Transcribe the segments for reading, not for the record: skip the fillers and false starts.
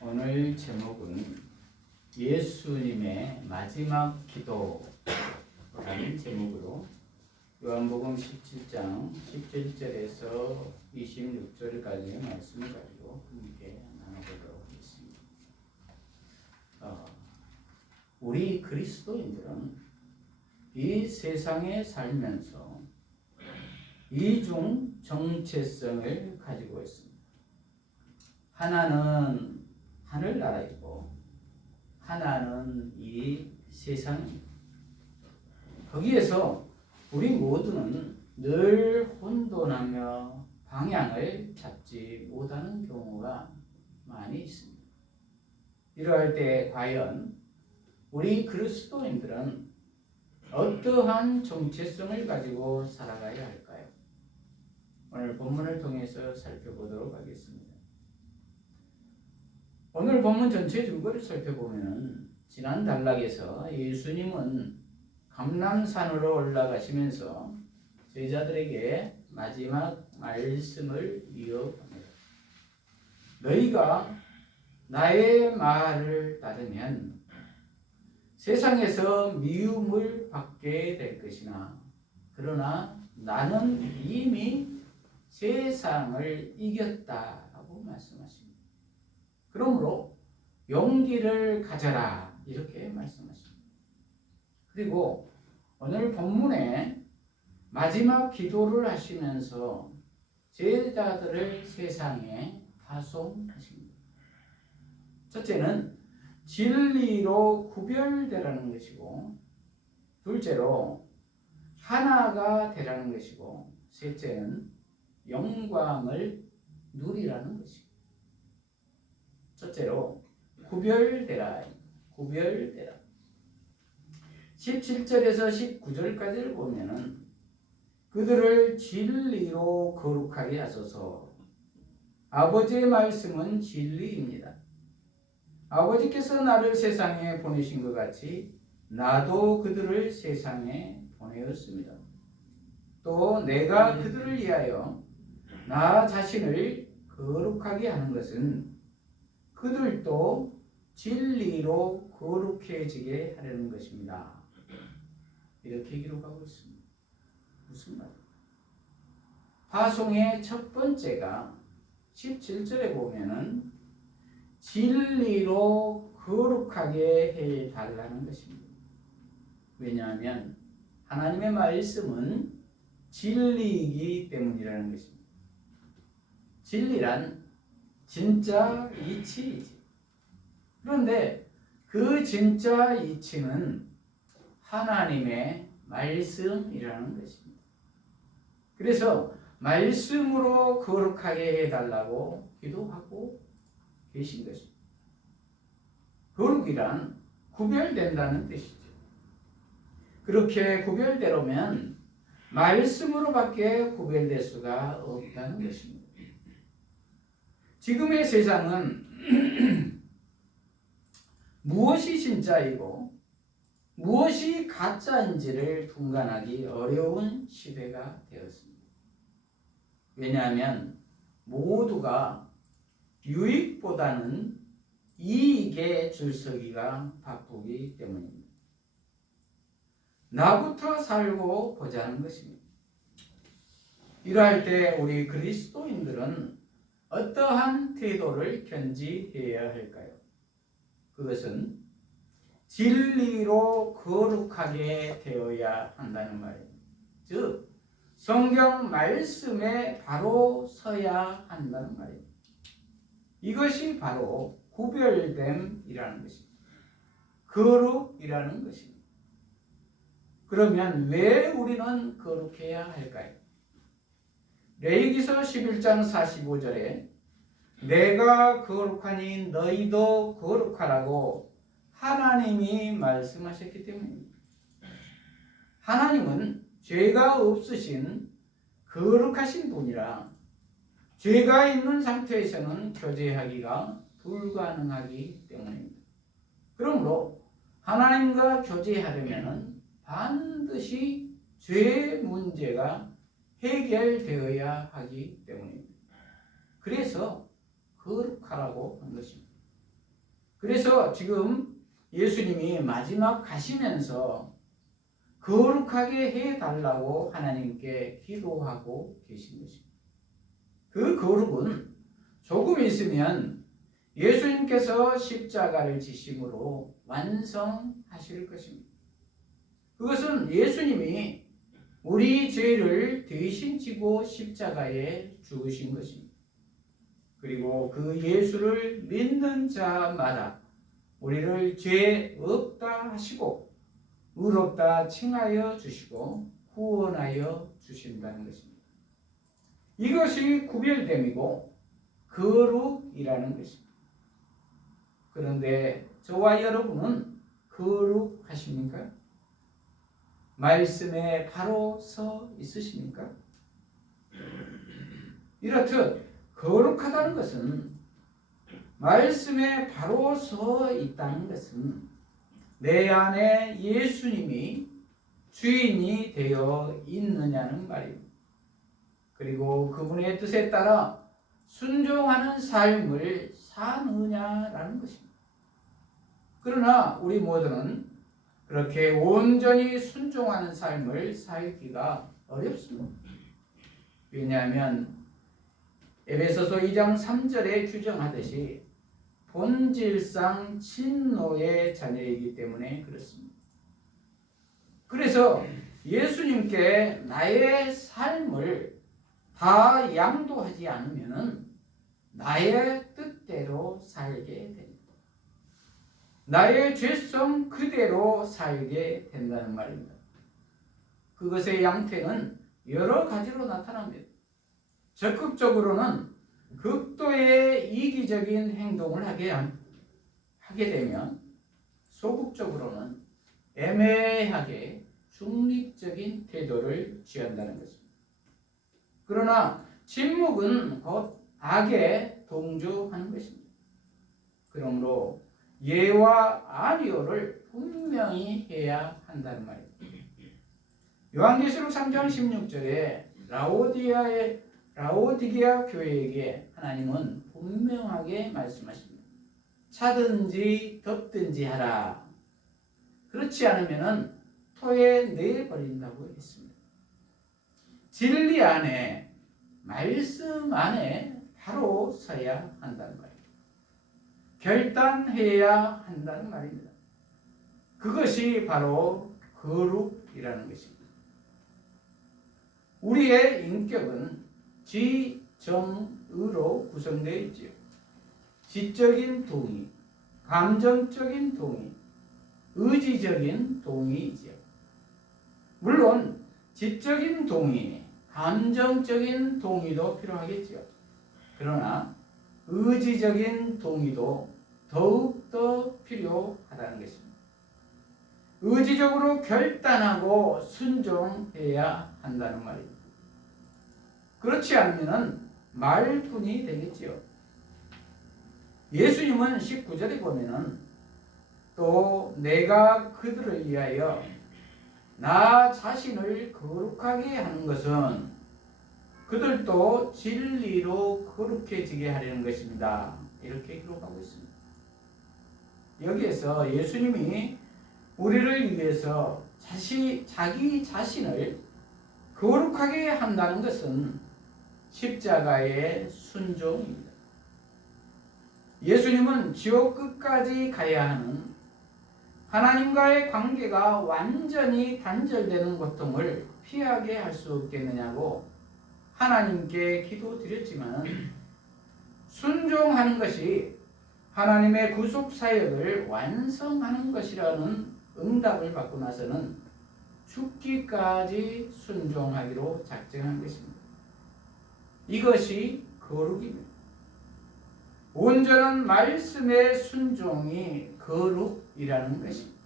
오늘 제목은 예수님의 마지막 기도라는 제목으로 요한복음 17장 17절에서 26절까지의 말씀을 가지고 함께 나눠보도록 하겠습니다. 우리 그리스도인들은 이 세상에 살면서 이중 정체성을 가지고 있습니다. 하나는 하늘나라이고 하나는 이 세상입니다. 거기에서 우리 모두는 늘 혼돈하며 방향을 잡지 못하는 경우가 많이 있습니다. 이러할 때 과연 우리 그리스도인들은 어떠한 정체성을 가지고 살아가야 할까요? 오늘 본문을 통해서 살펴보도록 하겠습니다. 오늘 본문 전체 줄거리를 살펴보면 지난 단락에서 예수님은 감람산으로 올라가시면서 제자들에게 마지막 말씀을 이어갑니다. 너희가 나의 말을 따르면 세상에서 미움을 받게 될 것이나 그러나 나는 이미 세상을 이겼다라고 말씀하십니다. 그러므로 용기를 가져라 이렇게 말씀하십니다. 그리고 오늘 본문에 마지막 기도를 하시면서 제자들을 세상에 파송하십니다. 첫째는 진리로 구별되라는 것이고, 둘째로 하나가 되라는 것이고, 셋째는 영광을 누리라는 것입니다. 첫째로 구별되라. 17절에서 19절까지를 보면은 그들을 진리로 거룩하게 하소서. 아버지의 말씀은 진리입니다. 아버지께서 나를 세상에 보내신 것 같이 나도 그들을 세상에 보내었습니다. 또 내가 그들을 위하여 나 자신을 거룩하게 하는 것은 그들도 진리로 거룩해지게 하려는 것입니다. 이렇게 기록하고 있습니다. 무슨 말이에요? 파송의 첫 번째가 17절에 보면은 진리로 거룩하게 해달라는 것입니다. 왜냐하면 하나님의 말씀은 진리이기 때문이라는 것입니다. 진리란 진짜 이치이지. 그런데 그 진짜 이치는 하나님의 말씀이라는 것입니다. 그래서 말씀으로 거룩하게 해달라고 기도하고 계신 것입니다. 거룩이란 구별된다는 뜻이죠. 그렇게 구별되려면 말씀으로밖에 구별될 수가 없다는 것입니다. 지금의 세상은 무엇이 진짜이고 무엇이 가짜인지를 분간하기 어려운 시대가 되었습니다. 왜냐하면 모두가 유익보다는 이익에 줄서기가 바쁘기 때문입니다. 나부터 살고 보자는 것입니다. 이러할 때 우리 그리스도인들은 어떠한 태도를 견지해야 할까요? 그것은 진리로 거룩하게 되어야 한다는 말입니다. 즉 성경 말씀에 바로 서야 한다는 말입니다. 이것이 바로 구별됨이라는 것입니다. 거룩이라는 것입니다. 그러면 왜 우리는 거룩해야 할까요? 레위기서 11장 45절에 내가 거룩하니 너희도 거룩하라고 하나님이 말씀하셨기 때문입니다. 하나님은 죄가 없으신 거룩하신 분이라 죄가 있는 상태에서는 교제하기가 불가능하기 때문입니다. 그러므로 하나님과 교제하려면 반드시 죄 문제가 해결되어야 하기 때문입니다. 그래서 거룩하라고 한 것입니다. 그래서 지금 예수님이 마지막 가시면서 거룩하게 해달라고 하나님께 기도하고 계신 것입니다. 그 거룩은 조금 있으면 예수님께서 십자가를 지심으로 완성하실 것입니다. 그것은 예수님이 우리 죄를 대신 지고 십자가에 죽으신 것입니다. 그리고 그 예수를 믿는 자마다 우리를 죄 없다 하시고 의롭다 칭하여 주시고 구원하여 주신다는 것입니다. 이것이 구별됨이고 거룩이라는 것입니다. 그런데 저와 여러분은 거룩하십니까? 말씀에 바로 서 있으십니까? 이렇듯 거룩하다는 것은 말씀에 바로 서 있다는 것은 내 안에 예수님이 주인이 되어 있느냐는 말입니다. 그리고 그분의 뜻에 따라 순종하는 삶을 사느냐라는 것입니다. 그러나 우리 모두는 그렇게 온전히 순종하는 삶을 살기가 어렵습니다. 왜냐하면 에베소서 2장 3절에 규정하듯이 본질상 진노의 자녀이기 때문에 그렇습니다. 그래서 예수님께 나의 삶을 다 양도하지 않으면 나의 뜻대로 살게 됩니다. 나의 죄성 그대로 살게 된다는 말입니다. 그것의 양태는 여러 가지로 나타납니다. 적극적으로는 극도의 이기적인 행동을 하게 되면 소극적으로는 애매하게 중립적인 태도를 취한다는 것입니다. 그러나 침묵은 곧 악에 동조하는 것입니다. 그러므로 예와 아니오를 분명히 해야 한다는 말입니다. 요한계시록 3장 16절에 라오디게아 교회에게 하나님은 분명하게 말씀하십니다. 차든지 덮든지 하라. 그렇지 않으면 토에 내버린다고 했습니다. 진리 안에, 말씀 안에 바로 서야 한다는 말입니다. 결단해야 한다는 말입니다. 그것이 바로 거룩이라는 것입니다. 우리의 인격은 지, 정, 의로 구성되어 있지요. 지적인 동의, 감정적인 동의, 의지적인 동의이지요. 물론 지적인 동의, 감정적인 동의도 필요하겠지요. 그러나 의지적인 동의도 더욱더 필요하다는 것입니다. 의지적으로 결단하고 순종해야 한다는 말입니다. 그렇지 않으면 말뿐이 되겠지요. 예수님은 19절에 보면은 또 내가 그들을 위하여 나 자신을 거룩하게 하는 것은 그들도 진리로 거룩해지게 하려는 것입니다. 이렇게 기록하고 있습니다. 여기에서 예수님이 우리를 위해서 자기 자신을 거룩하게 한다는 것은 십자가의 순종입니다. 예수님은 지옥 끝까지 가야 하는 하나님과의 관계가 완전히 단절되는 고통을 피하게 할 수 없겠느냐고 하나님께 기도드렸지만 순종하는 것이 하나님의 구속 사역을 완성하는 것이라는 응답을 받고 나서는 죽기까지 순종하기로 작정한 것입니다. 이것이 거룩입니다. 온전한 말씀의 순종이 거룩이라는 것입니다.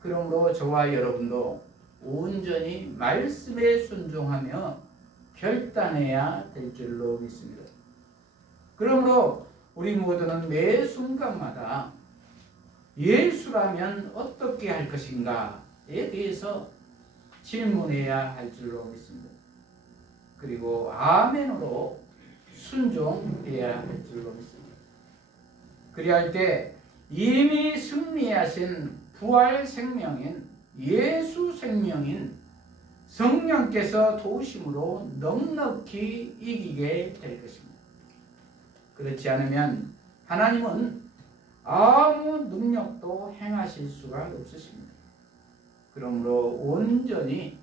그러므로 저와 여러분도 온전히 말씀에 순종하며 결단해야 될 줄로 믿습니다. 그러므로 우리 모두는 매 순간마다 예수라면 어떻게 할 것인가에 대해서 질문해야 할 줄로 믿습니다. 그리고 아멘으로 순종해야 할 줄로 믿습니다. 그리할 때 이미 승리하신 부활 생명인 예수 생명인 성령께서 도우심으로 넉넉히 이기게 될 것입니다. 그렇지 않으면 하나님은 아무 능력도 행하실 수가 없으십니다. 그러므로 온전히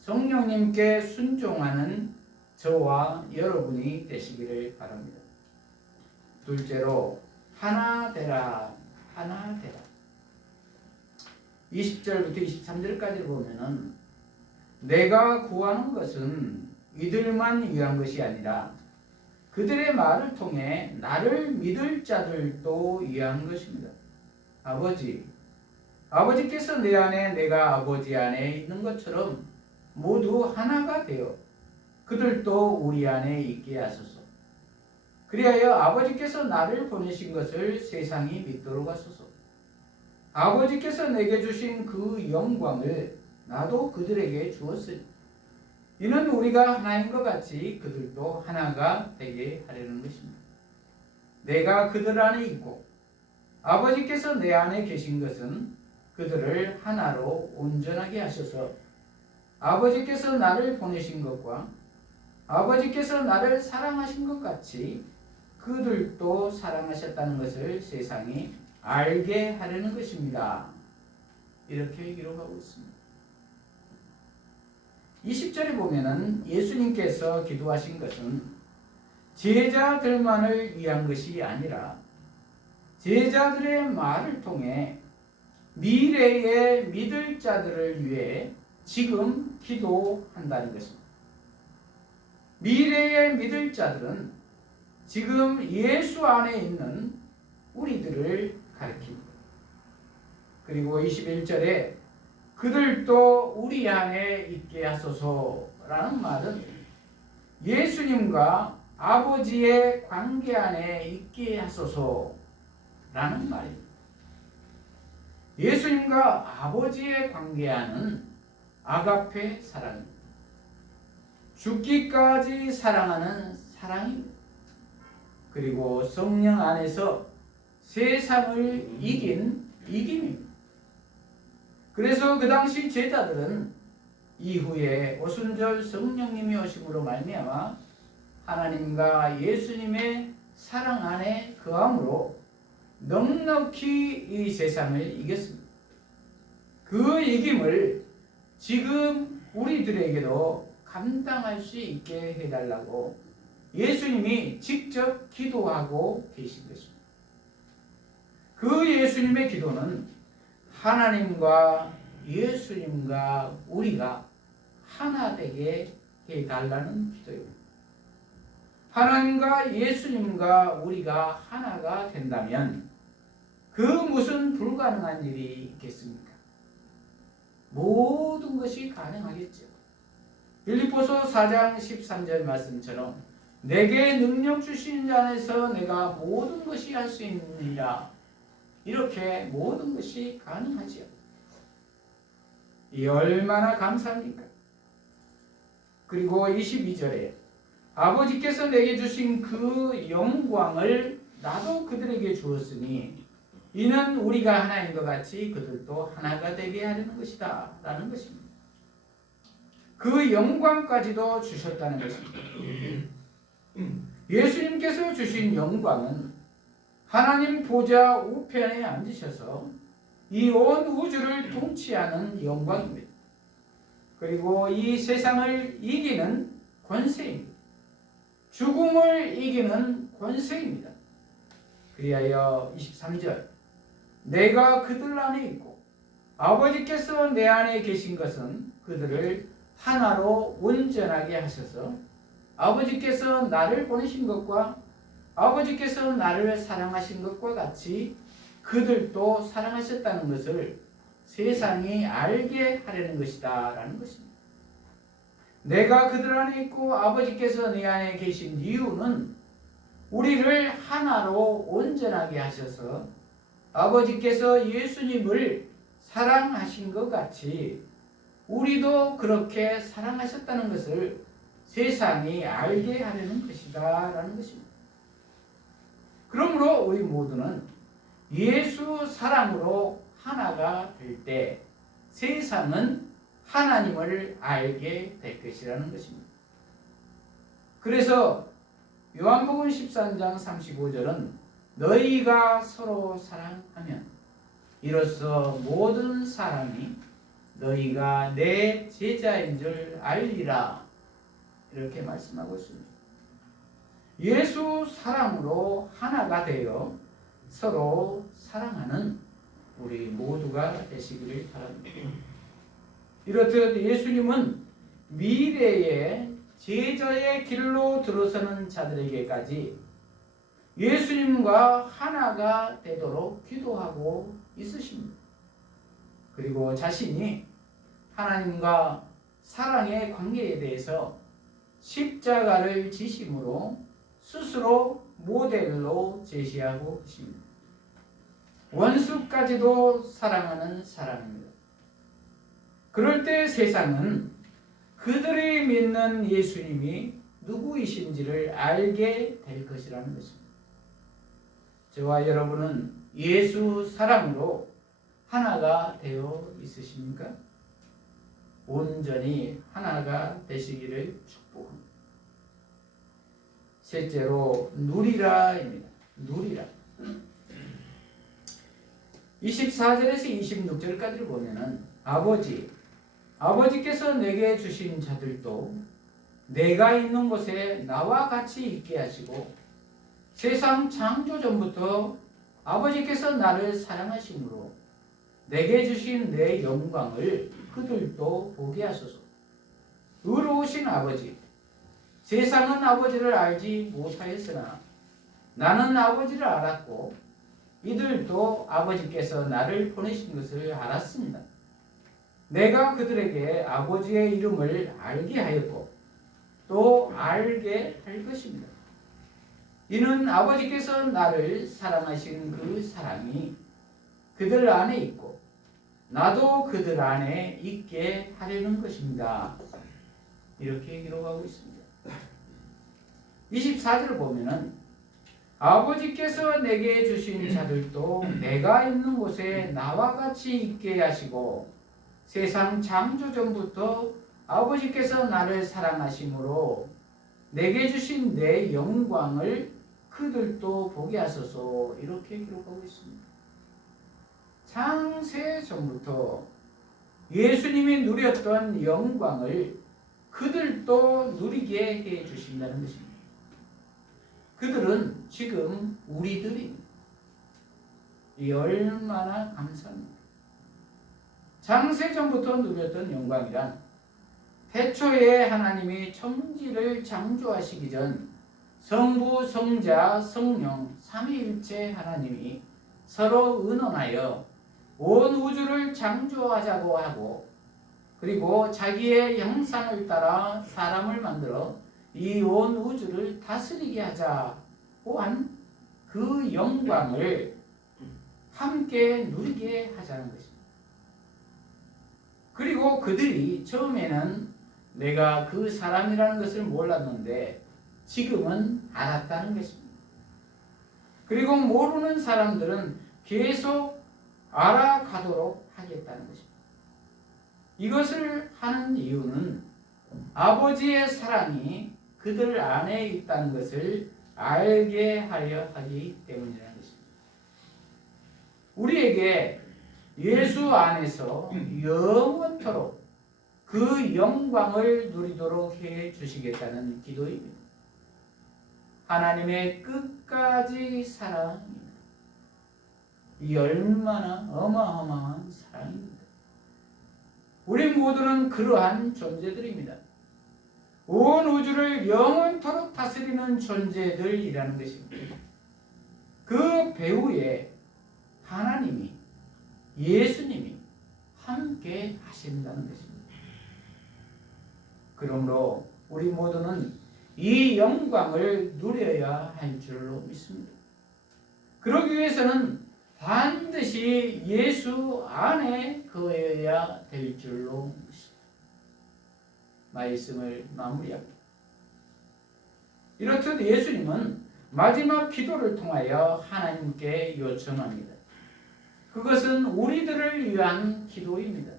성령님께 순종하는 저와 여러분이 되시기를 바랍니다. 둘째로 하나 되라, 하나 되라. 20절부터 23절까지 보면은 내가 구하는 것은 이들만 위한 것이 아니라 그들의 말을 통해 나를 믿을 자들도 위한 것입니다. 아버지께서 내 안에 내가 아버지 안에 있는 것처럼 모두 하나가 되어 그들도 우리 안에 있게 하소서. 그리하여 아버지께서 나를 보내신 것을 세상이 믿도록 하소서. 아버지께서 내게 주신 그 영광을 나도 그들에게 주었으니 이는 우리가 하나인 것 같이 그들도 하나가 되게 하려는 것입니다. 내가 그들 안에 있고 아버지께서 내 안에 계신 것은 그들을 하나로 온전하게 하셔서 아버지께서 나를 보내신 것과 아버지께서 나를 사랑하신 것 같이 그들도 사랑하셨다는 것을 세상이 알게 하려는 것입니다. 이렇게 기록하고 있습니다. 20절에 보면은 예수님께서 기도하신 것은 제자들만을 위한 것이 아니라 제자들의 말을 통해 미래에 믿을 자들을 위해 지금 기도한다는 것입니다. 미래에 믿을 자들은 지금 예수 안에 있는 우리들을 가리킵니다. 그리고 21절에 그들도 우리 안에 있게 하소서라는 말은 예수님과 아버지의 관계 안에 있게 하소서라는 말입니다. 예수님과 아버지의 관계 안은 아가페 사랑입니다. 죽기까지 사랑하는 사랑입니다. 그리고 성령 안에서 세상을 이긴 이김입니다. 그래서 그 당시 제자들은 이후에 오순절 성령님이 오심으로 말미암아 하나님과 예수님의 사랑 안에 거함으로 넉넉히 이 세상을 이겼습니다. 그 이김을 지금 우리들에게도 감당할 수 있게 해달라고 예수님이 직접 기도하고 계신 것입니다. 그 예수님의 기도는 하나님과 예수님과 우리가 하나 되게 해달라는 기도입니다. 하나님과 예수님과 우리가 하나가 된다면 그 무슨 불가능한 일이 있겠습니까? 모든 것이 가능하겠죠. 빌립보서 4장 13절 말씀처럼 내게 능력 주신 자 안에서 내가 모든 것이 할 수 있느니라. 이렇게 모든 것이 가능하지요. 이 얼마나 감사합니까? 그리고 22절에 아버지께서 내게 주신 그 영광을 나도 그들에게 주었으니 이는 우리가 하나인 것 같이 그들도 하나가 되게 하려는 것이다 라는 것입니다. 그 영광까지도 주셨다는 것입니다. 예수님께서 주신 영광은 하나님 보좌 우편에 앉으셔서 이 온 우주를 통치하는 영광입니다. 그리고 이 세상을 이기는 권세입니다. 죽음을 이기는 권세입니다. 그리하여 23절 내가 그들 안에 있고 아버지께서 내 안에 계신 것은 그들을 하나로 온전하게 하셔서 아버지께서 나를 보내신 것과 아버지께서 나를 사랑하신 것과 같이 그들도 사랑하셨다는 것을 세상이 알게 하려는 것이다 라는 것입니다. 내가 그들 안에 있고 아버지께서 내 안에 계신 이유는 우리를 하나로 온전하게 하셔서 아버지께서 예수님을 사랑하신 것 같이 우리도 그렇게 사랑하셨다는 것을 세상이 알게 하려는 것이다 라는 것입니다. 그러므로 우리 모두는 예수 사랑으로 하나가 될 때 세상은 하나님을 알게 될 것이라는 것입니다. 그래서 요한복음 13장 35절은 너희가 서로 사랑하면 이로써 모든 사람이 너희가 내 제자인 줄 알리라, 이렇게 말씀하고 있습니다. 예수 사랑으로 하나가 되어 서로 사랑하는 우리 모두가 되시기를 바랍니다. 이렇듯 예수님은 미래의 제자의 길로 들어서는 자들에게까지 예수님과 하나가 되도록 기도하고 있으십니다. 그리고 자신이 하나님과 사랑의 관계에 대해서 십자가를 지심으로 스스로 모델로 제시하고 계십니다. 원수까지도 사랑하는 사람입니다. 그럴 때 세상은 그들이 믿는 예수님이 누구이신지를 알게 될 것이라는 것입니다. 저와 여러분은 예수 사랑으로 하나가 되어 있으십니까? 온전히 하나가 되시기를 축복합니다. 셋째로 누리라입니다. 누리라. 24절에서 26절까지를 보면은 아버지께서 내게 주신 자들도 내가 있는 곳에 나와 같이 있게 하시고 세상 창조 전부터 아버지께서 나를 사랑하심으로 내게 주신 내 영광을 그들도 보게 하소서. 의로우신 아버지, 세상은 아버지를 알지 못하였으나 나는 아버지를 알았고 이들도 아버지께서 나를 보내신 것을 알았습니다. 내가 그들에게 아버지의 이름을 알게 하였고 또 알게 할 것입니다. 이는 아버지께서 나를 사랑하신 그 사랑이 그들 안에 있고 나도 그들 안에 있게 하려는 것입니다. 이렇게 기록하고 있습니다. 24절을 보면은 아버지께서 내게 주신 자들도 내가 있는 곳에 나와 같이 있게 하시고 세상 창조 전부터 아버지께서 나를 사랑하심으로 내게 주신 내 영광을 그들도 보게 하소서. 이렇게 기록하고 있습니다. 창세 전부터 예수님이 누렸던 영광을 그들도 누리게 해 주신다는 것입니다. 그들은 지금 우리들입니다. 이 얼마나 감사합니다. 창세 전부터 누렸던 영광이란 태초에 하나님이 천지를 창조하시기 전 성부, 성자, 성령 삼위일체 하나님이 서로 의논하여 온 우주를 창조하자고 하고 그리고 자기의 형상을 따라 사람을 만들어 이 온 우주를 다스리게 하자고 한 그 영광을 함께 누리게 하자는 것입니다. 그리고 그들이 처음에는 내가 그 사람이라는 것을 몰랐는데 지금은 알았다는 것입니다. 그리고 모르는 사람들은 계속 알아가도록 하겠다는 것입니다. 이것을 하는 이유는 아버지의 사랑이 그들 안에 있다는 것을 알게 하려 하기 때문이라는 것입니다. 우리에게 예수 안에서 영원토록 그 영광을 누리도록 해 주시겠다는 기도입니다. 하나님의 끝까지 사랑입니다. 이 얼마나 어마어마한 사랑입니다. 우리 모두는 그러한 존재들입니다. 온 우주를 영원토록 다스리는 존재들이라는 것입니다. 그 배후에 하나님이, 예수님이 함께 하신다는 것입니다. 그러므로 우리 모두는 이 영광을 누려야 할 줄로 믿습니다. 그러기 위해서는 반드시 예수 안에 거해야 될 줄로 믿습니다. 말씀을 마무리합니다. 이렇듯 예수님은 마지막 기도를 통하여 하나님께 요청합니다. 그것은 우리들을 위한 기도입니다.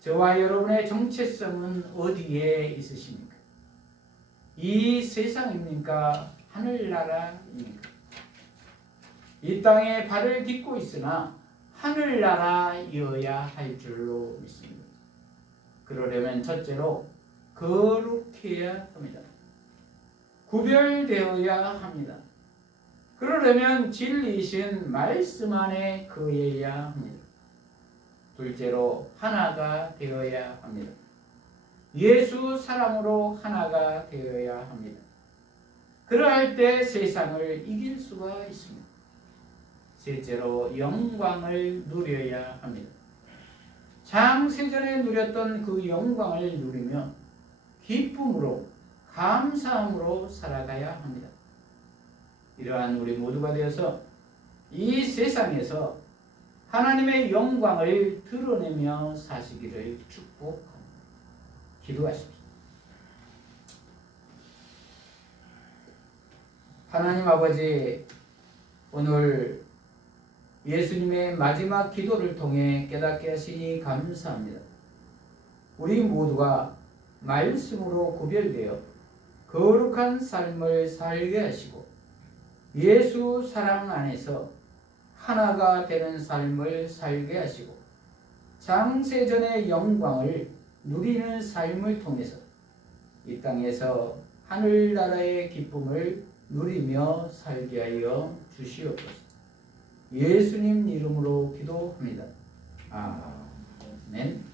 저와 여러분의 정체성은 어디에 있으십니까? 이 세상입니까? 하늘나라입니까? 이 땅에 발을 딛고 있으나 하늘나라여야 할 줄로 믿습니다. 그러려면 첫째로 거룩해야 합니다. 구별되어야 합니다. 그러려면 진리이신 말씀 안에 거해야 합니다. 둘째로 하나가 되어야 합니다. 예수 사랑으로 하나가 되어야 합니다. 그러할 때 세상을 이길 수가 있습니다. 셋째로 영광을 누려야 합니다. 창세전에 누렸던 그 영광을 누리며 기쁨으로 감사함으로 살아가야 합니다. 이러한 우리 모두가 되어서 이 세상에서 하나님의 영광을 드러내며 사시기를 축복합니다. 기도하십시오. 하나님 아버지, 오늘 예수님의 마지막 기도를 통해 깨닫게 하시니 감사합니다. 우리 모두가 말씀으로 구별되어 거룩한 삶을 살게 하시고 예수 사랑 안에서 하나가 되는 삶을 살게 하시고 장세전의 영광을 누리는 삶을 통해서 이 땅에서 하늘나라의 기쁨을 누리며 살게 하여 주시옵소서. 예수님 이름으로 기도합니다. 아멘.